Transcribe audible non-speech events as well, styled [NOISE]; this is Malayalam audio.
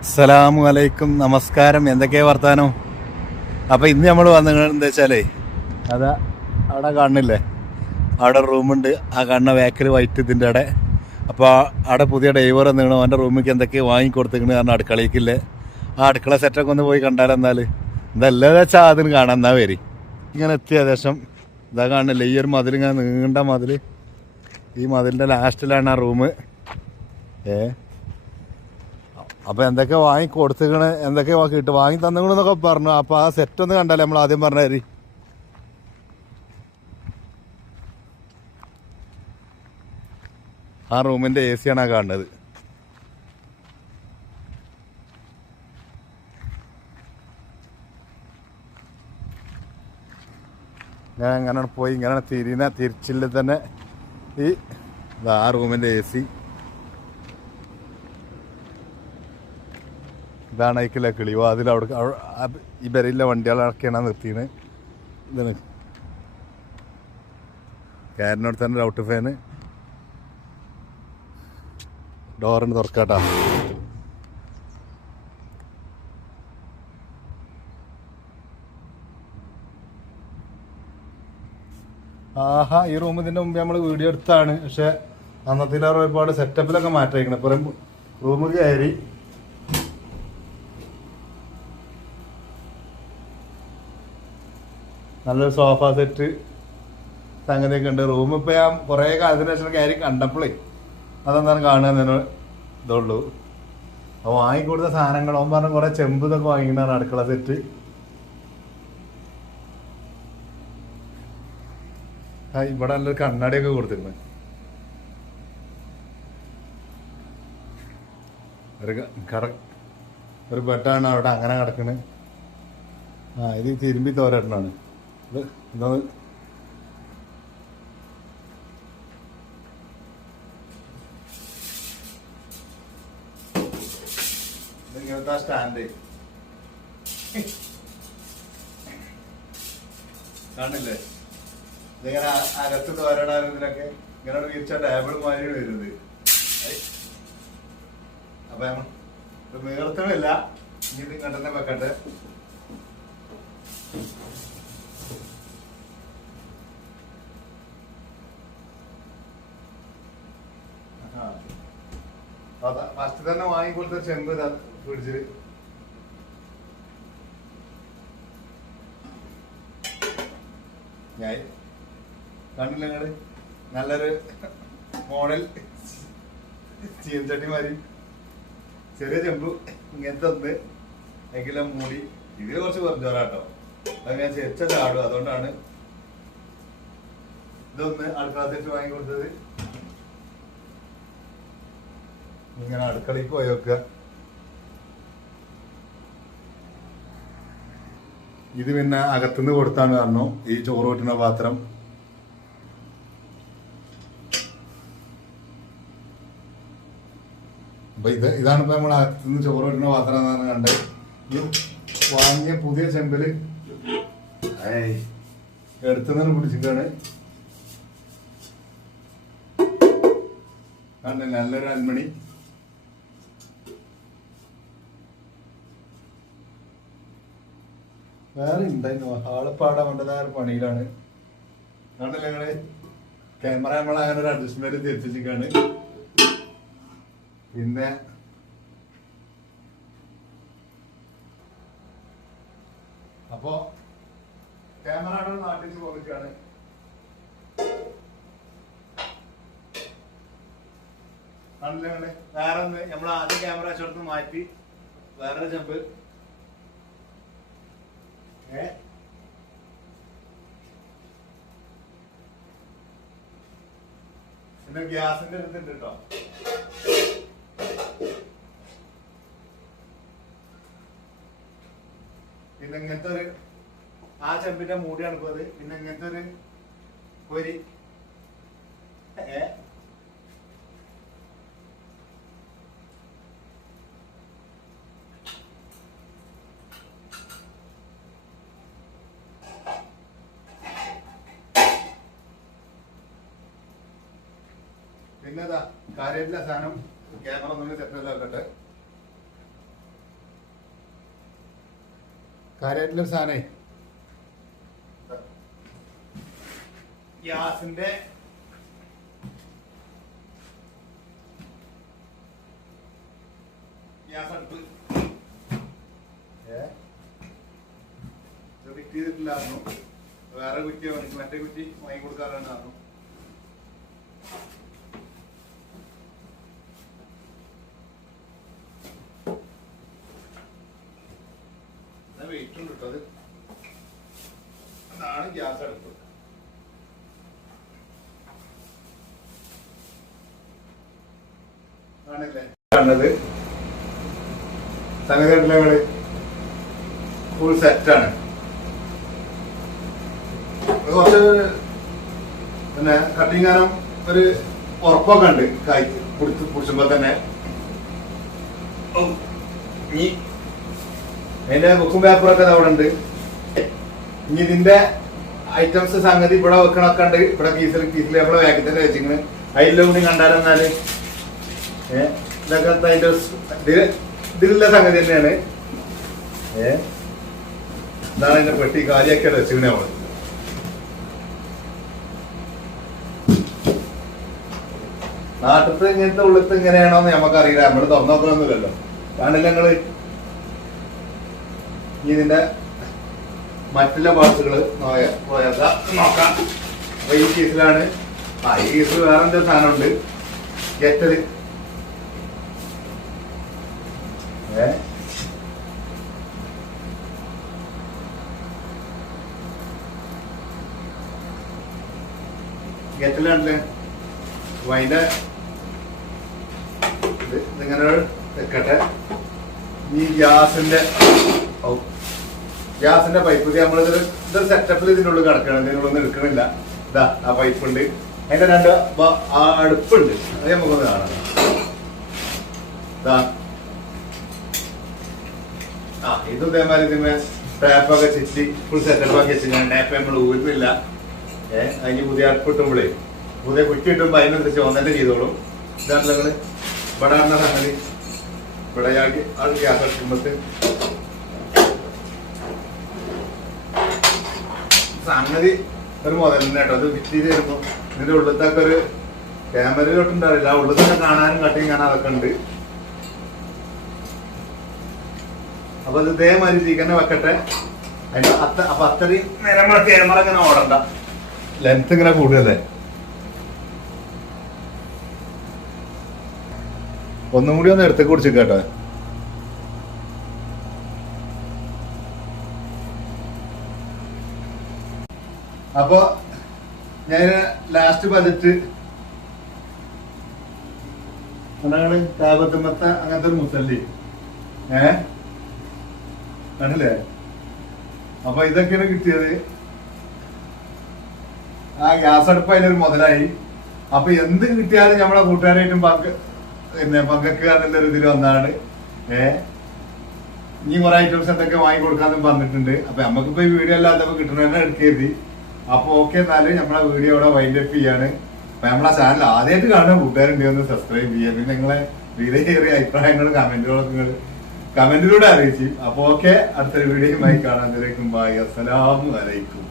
അസ്സലാമു അലൈക്കും. നമസ്കാരം. എന്തൊക്കെയാ വർത്താനം? അപ്പൊ ഇന്ന് നമ്മൾ വന്നത് എന്താ വെച്ചാലേ അതാ അവിടെ കാണുന്നില്ലേ അവിടെ റൂമുണ്ട്. ആ കാണുന്ന വേക്കൽ വൈറ്റ് ഇതിന്റെ അവിടെ. അപ്പോൾ അവിടെ പുതിയ ഡ്രൈവർ വന്നിക്കണു അവന്റെ റൂമിലേക്ക് എന്തൊക്കെ വാങ്ങിക്കൊടുത്തിക്കണ് കാരണം അടുക്കളയ്ക്കില്ലേ. ആ അടുക്കള സെറ്റൊക്കെ ഒന്ന് പോയി കണ്ടാലെന്നാൽ ഇതല്ലേ വെച്ചാൽ അതിന് കാണാം. എന്നാ വരി. ഇങ്ങനെ എത്തിയ ദേശം ഇതാ കാണില്ലേ ഈ ഒരു മതിൽ ഇങ്ങനെ നീണ്ട മതിൽ ഈ മതിലിന്റെ ലാസ്റ്റിലാണ് ആ റൂം ഏ? അപ്പൊ എന്തൊക്കെ വാങ്ങി കൊടുത്തുകണ് എന്തൊക്കെ കിട്ടും? വാങ്ങി തന്നുകൊണ്ടെന്നൊക്കെ പറഞ്ഞു. അപ്പൊ ആ സെറ്റ് ഒന്ന് കണ്ടാലേ നമ്മൾ ആദ്യം പറഞ്ഞ ആ റൂമിന്റെ എ സി ആണ് ആ കാണുന്നത്. ഞാൻ അങ്ങനെ പോയി. ഇങ്ങനെ തിരിയുന്ന തിരിച്ചില്ല തന്നെ ഈ ആ റൂമിന്റെ എ സി ഇതാണ് അതിക്കുള്ള കിളിവോ അതിൽ അവിടെ ഈ ബെരയിലെ വണ്ടികളൊക്കെയാണ് നിർത്തിയത്. ഇതാണ്. കാരിനോട് തന്നെ ഔട്ട് ഫാന് ഡോറിന് തുറക്കാട്ടാ. ആഹാ ഈ റൂം ഇതിന്റെ മുമ്പ് നമ്മൾ വീഡിയോ എടുത്താണ്. പക്ഷെ അന്നത്തിലേറെ ഒരുപാട് സെറ്റപ്പിലൊക്കെ മാറ്റിയിരിക്കണം ഇപ്പം റൂം കയറി നല്ലൊരു സോഫ സെറ്റ് സംഗതിയൊക്കെ ഉണ്ട്. റൂം ഇപ്പൊ ഞാൻ കുറെ കാലത്തിന് ശേഷം കയറി കണ്ടപ്പോഴേ അതെന്താണ് കാണുക എന്നൊരു ഇതുള്ളൂ. അപ്പൊ വാങ്ങിക്കൊടുത്ത സാധനങ്ങൾ അവൻ പറഞ്ഞ കുറെ ചെമ്പ് ഇതൊക്കെ വാങ്ങിക്കുന്നതാണ് അടുക്കള സെറ്റ് ഇവിടെ നല്ലൊരു കണ്ണാടിയൊക്കെ കൊടുത്തിരുന്നു. ഒരു കട ഒരു ബെഡാണ് അവിടെ അങ്ങനെ കിടക്കണ്. ആ ഇത് തിരുമ്പി തോരട്ടാണ് ഇത് ഇതാ ഇങ്ങനത്തെ സ്റ്റാൻഡ്. [LAUGHS] കാണില്ലേ ഇതിങ്ങനെ അകത്തുനിന്ന് അകത്ത് തോരടാനും ഇങ്ങനെ വീഴ്ച ടേബിൾ മാതിരി വരുന്നത്. അപ്പൊ നീളത്തിനില്ല. ഇനി ഇത് ഇങ്ങോട്ട് തന്നെ വെക്കട്ടെ ഫസ്റ്റ് തന്നെ വാങ്ങി കൊടുത്ത ചെമ്പ് പിടിച്ചത് ഞാൻ കണ്ടില്ല നിങ്ങൾ? നല്ലൊരു മോഡൽ ചീൻചട്ടിമാരി ചെറിയ ചെമ്പു ഇങ്ങനത്തെ ഒന്ന്. എങ്കിലും മൂടി. ഇതിൽ കുറച്ച് കുറഞ്ഞോറാട്ടോ അത് ഞാൻ ചെച്ച ചാടും. അതുകൊണ്ടാണ് ഇതൊന്ന് അടുക്കളത്തിട്ട് വാങ്ങി കൊടുത്തത്. ഇങ്ങനെ അടുക്കളയിൽ പോയി വെക്കുക. ഇത് പിന്നെ അകത്തുനിന്ന് കൊടുത്താണ് കാരണം ഈ ചോറ് കിട്ടുന്ന പാത്രം. അപ്പൊ ഇത് ഇതാണ് നമ്മൾ അകത്തുനിന്ന് ചോറ് വരുന്ന പാത്രം എന്നാണ് കണ്ടത് വാങ്ങിയ പുതിയ ചെമ്പൽ ഏയ് എടുത്തുനിന്ന് പിടിച്ചിട്ടാണ് കണ്ടില്ല നല്ലൊരു അൽമണി. വേറെ ഉണ്ടായിരുന്നു. ആളിപ്പാടെ വേണ്ടതായ ഒരു പണിയിലാണ്. കണ്ടില്ല നിങ്ങൾ? ക്യാമറ നമ്മൾ അങ്ങനെ ഒരു അഡ്ജസ്റ്റ്മെന്റ് തിരിച്ചിരിക്കാണ് പിന്നെ അപ്പോ ക്യാമറ നാട്ടിൽ പോയിട്ടാണ് കണ്ടില്ലേ? വേറെ ഒന്ന് നമ്മൾ ആദ്യം ക്യാമറ വെച്ചെടുത്ത് മാറ്റി. വേറെ ജമ്പ് ഏ? പിന്നെ ഗ്യാസിന്റെ അടുത്തുണ്ട് കേട്ടോ പിന്നെ ഇങ്ങനത്തെ ഒരു ആ ചെമ്പിന്റെ മൂടിയാണ് അത് പിന്നെ ഇങ്ങനത്തെ ഒരു പൊരി പിന്നെ ഇതാ കാര്യമില്ല സാധനം. ക്യാമറ ഒന്നും സെറ്റ് ആക്കട്ടെ കാര്യമായിട്ടുള്ള സാധനേ. ഗ്യാസിന്റെ ഗ്യാസ് അടുപ്പ്. ഏ? ഇത് ഫിറ്റ് ചെയ്തിട്ടില്ലായിരുന്നു. വേറെ കുറ്റി മറ്റേ കുറ്റി വാങ്ങി കൊടുക്കാറുണ്ടായിരുന്നു വെയിറ്റ് ഉണ്ട് കേട്ടോ അത് അതാണ് ഗ്യാസ് അടുപ്പ് ആണല്ലേ കാണുന്നത്? സംഗതി കണ്ടില്ലേ നിങ്ങൾ ഫുൾ സെറ്റാണ് കുറച്ച് പിന്നെ കട്ടിങ് ഗാനം ഒരു ഉറപ്പൊക്കെ ഉണ്ട് കായ് പിടിച്ച് പിടിച്ചുമ്പോ തന്നെ. ഇനി അതിന്റെ ബുക്കും പേപ്പറൊക്കെ അവിടെ ഉണ്ട്. ഇനി ഇതിന്റെ ഐറ്റംസ് സംഗതി ഇവിടെ വെക്കണൊക്കെ ഉണ്ട്. ഇവിടെ കീസിൽ കീസിൽ നമ്മളെ തന്നെ വെച്ചിങ്ങനെ അതിലൂടെ കണ്ടാലെന്നാൽ ഇതൊക്കെ അതിന്റെ ഇതിലുള്ള സംഗതി തന്നെയാണ്. ഏ? ഇതാണ് അതിന്റെ പെട്ടി കാലിയാക്കി വെച്ചിങ്ങനെ നമ്മൾ. നാട്ടിലത്തെ ഇങ്ങനത്തെ ഉള്ളിത്ത് ഇങ്ങനെയാണോന്ന് നമുക്കറിയില്ല നമ്മൾ തുറന്നു നോക്കണമെന്നില്ലല്ലോ കാണില്ല ഞങ്ങൾ ഇതിന്റെ മറ്റുള്ള പാർട്സുകൾ നോക്കാം. അപ്പൊ ഈ കേസിലാണ് ആ ഈ കേസിൽ വേറെ സാധനം സാധനമുണ്ട്. ഗെറ്റൽ ഏ? ഗെറ്റിലാണല്ലേ? അപ്പൊ അതിന്റെ ഇത് ഇതിങ്ങനെ വെക്കട്ടെ. ഈ ഗ്യാസിന്റെ ഔ. ഗ്യാസിന്റെ പൈപ്പ് ഇത് നമ്മളിതൊരു ഇതൊരു സെറ്റപ്പിൽ ഇതിന്റെ ഉള്ളിൽ കിടക്കണം ഇതിന്റെ ഉള്ളിൽ എടുക്കണില്ല. ഇതാ ആ പൈപ്പ് ഉണ്ട്. അതിന്റെ രണ്ട് ആ അടുപ്പുണ്ട്. അത് നമുക്കൊന്ന് കാണാം. ഇതാ ആ ഇത് ഇതേമാതിരി ഇതിന്മേ ടാപ്പൊക്കെ ചുറ്റി ഫുൾ സെറ്റപ്പ് ആക്കി വെച്ചിട്ടുണ്ട് ടാപ്പ് നമ്മൾ ഊരുന്നില്ല ഏഹ് അതിന് പുതിയ അടുപ്പ് ഇട്ടുമ്പോഴേ പുതിയ കുറ്റി ഇട്ടുമ്പോ അതിനനുസരിച്ച് ഒന്നെ ചെയ്തോളും. ഇതാണ് നിങ്ങൾ ഇവിടെ സംഗതി. ഇവിടെ ആൾ ഗ്യാസ് അടിക്കുമ്പോഴത്തെ സംഗതി ഒരു മുതൽ തന്നെ കേട്ടോ. അത് ഫിറ്റ് ചെയ്ത് തരുമ്പോ ഇതിന്റെ ഉള്ളിലത്തൊക്കെ ഒരു ക്യാമറയിലോട്ടുണ്ടാവില്ല തന്നെ കാണാനും കട്ടിങ് കാണാൻ അതൊക്കെ ഉണ്ട്. അപ്പൊ ഇത് ഇതേമാതിരി ചിക്കനെ വെക്കട്ടെ. അതിന്റെ അത്ത അപ്പൊ അത്രയും നേരം ക്യാമറ ഇങ്ങനെ ഓടണ്ട. ലെങ്ത് ഇങ്ങനെ കൂടുതലേ ഒന്നും കൂടി ഒന്ന് എടുത്തേക്ക് കുടിച്ചു കേട്ടോ. അപ്പൊ ഞാൻ ലാസ്റ്റ് ബജറ്റ് എന്താണ് അങ്ങനത്തെ ഒരു മുസല്ലി. ഏ? കണ്ടില്ലേ? അപ്പൊ ഇതൊക്കെയാണ് കിട്ടിയത്. ആ ഗ്യാസ് അടുപ്പ് അതിലൊരു മുതലായി. അപ്പൊ എന്ത് കിട്ടിയാലും നമ്മളെ കൂട്ടുകാരായിട്ടും പങ്ക് പിന്നെ പങ്കക്കുക എന്നുള്ള ഇതിൽ വന്നാണ്. ഏ? ഇനി കുറെ ഐറ്റംസ് എന്തൊക്കെ വാങ്ങി പറഞ്ഞിട്ടുണ്ട്. അപ്പൊ നമുക്കിപ്പോ ഈ വീഡിയോ അല്ലാതെ കിട്ടണതന്നെ എടുക്കരുത്. അപ്പൊ ഓക്കെ എന്നാൽ നമ്മളെ വീഡിയോ ഇവിടെ വൈൻഡ് അപ്പ് ചെയ്യാണ്. അപ്പൊ നമ്മളെ ചാനൽ ആദ്യമായിട്ട് കാണുന്ന കൂട്ടുകാരുണ്ട് ഒന്ന് സബ്സ്ക്രൈബ് ചെയ്യുക. പിന്നെ നിങ്ങളെ വിലയേറിയ അഭിപ്രായങ്ങളും കമന്റുകളൊക്കെ കമന്റിലൂടെ അറിയിച്ചു. അപ്പൊ ഓക്കെ അടുത്തൊരു വീഡിയോയുമായി കാണാൻ ബൈ. അസ്സലാമു അലൈക്കും.